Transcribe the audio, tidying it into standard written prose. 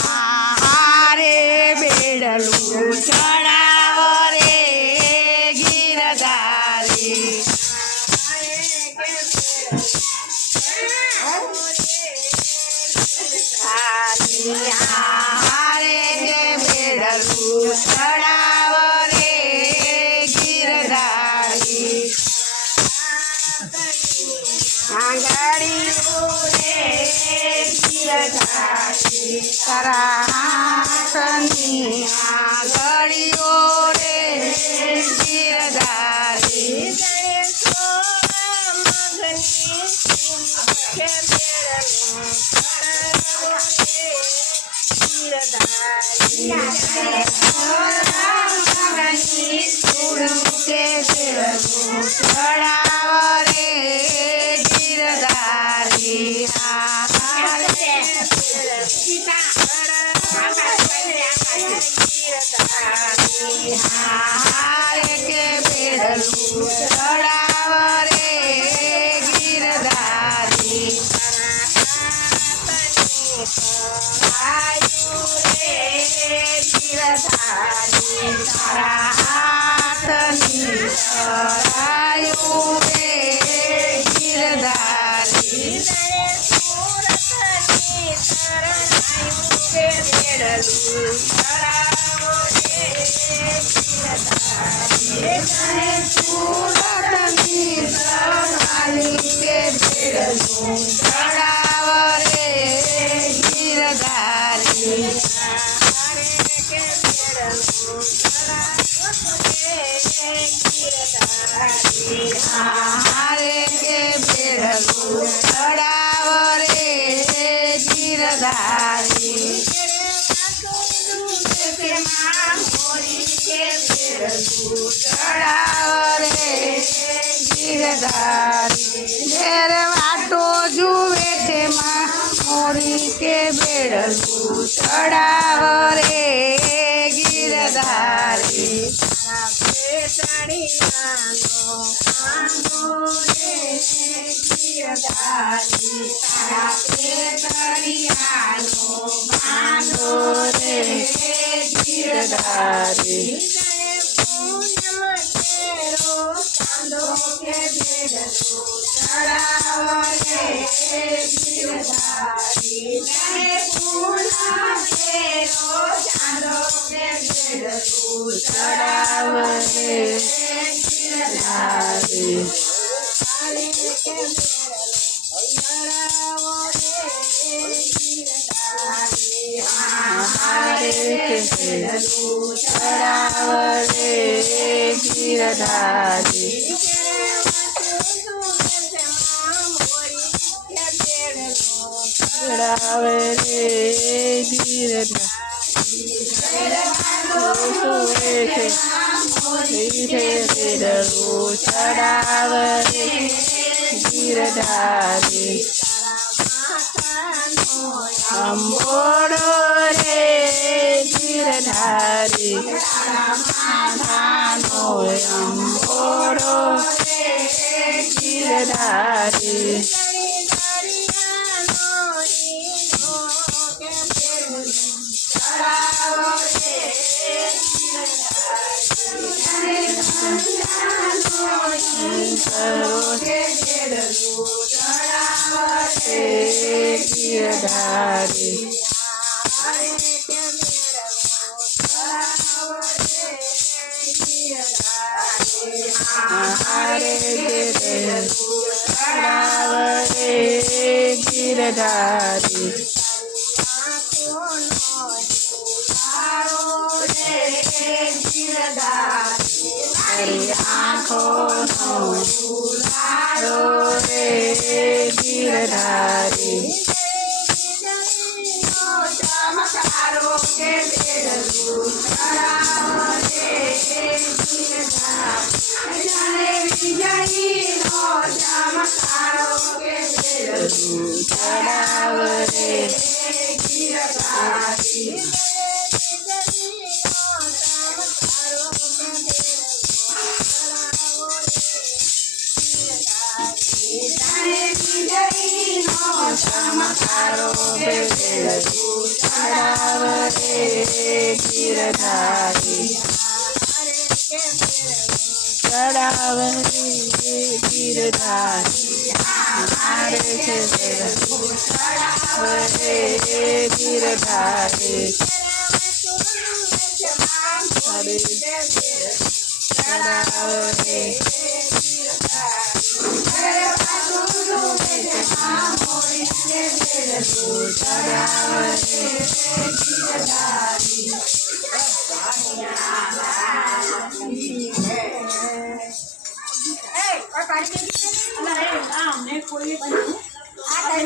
હારે બેડલું ચડાવો રે ગીરધારી હારે બેડલું ચડાવો રે ગીરધારી આંગળીઓ રે ગીરધારી તારા હાથની આંગળીઓ રે ગીરધારી હારે કે બેડલું ચડાવ રે ગીરધારી તારા હાથની સરાયું રે ગીરધારી સુરતની સરાયું કે બેડલું ચડાવ રે ગીરધારી હારે કે બેડલું ચડાવ રે ગીરધારી ચડાવ રે ગીરધારી ઘેર વાટો જુએ છે મોરી કે બેડલું ચડાવ રે ગીરધારી ગીરધારી ચડાવ રે ગીરધારી હારે કે બેડલું ચડાવ રે ગીરધારી ચડાવ રે ગીરધારી બેડલું ચડાવ રે ગીરધારી અંબોડો રે ગીરધારી અંબોડો રે ગીરધારી ગીરધારી હારે કે બેડલું ચડાવ રે ગીરધારી આંખોનો ઉલાળો રે ગીરધારી ચમકારો કે બેડલું ચડાવ રે ગીરધારી વિજયીનો ચમકારો કે બેડલું ચડાવ રે ગીરધારી વિજયીનો કે બેડું ચડાવ રે ગિરધારી ચડાવ રે ગિરધારી મારે છે બેડું ચડાવ રે ગિરધારી હરે ચડાવ રે કોઈ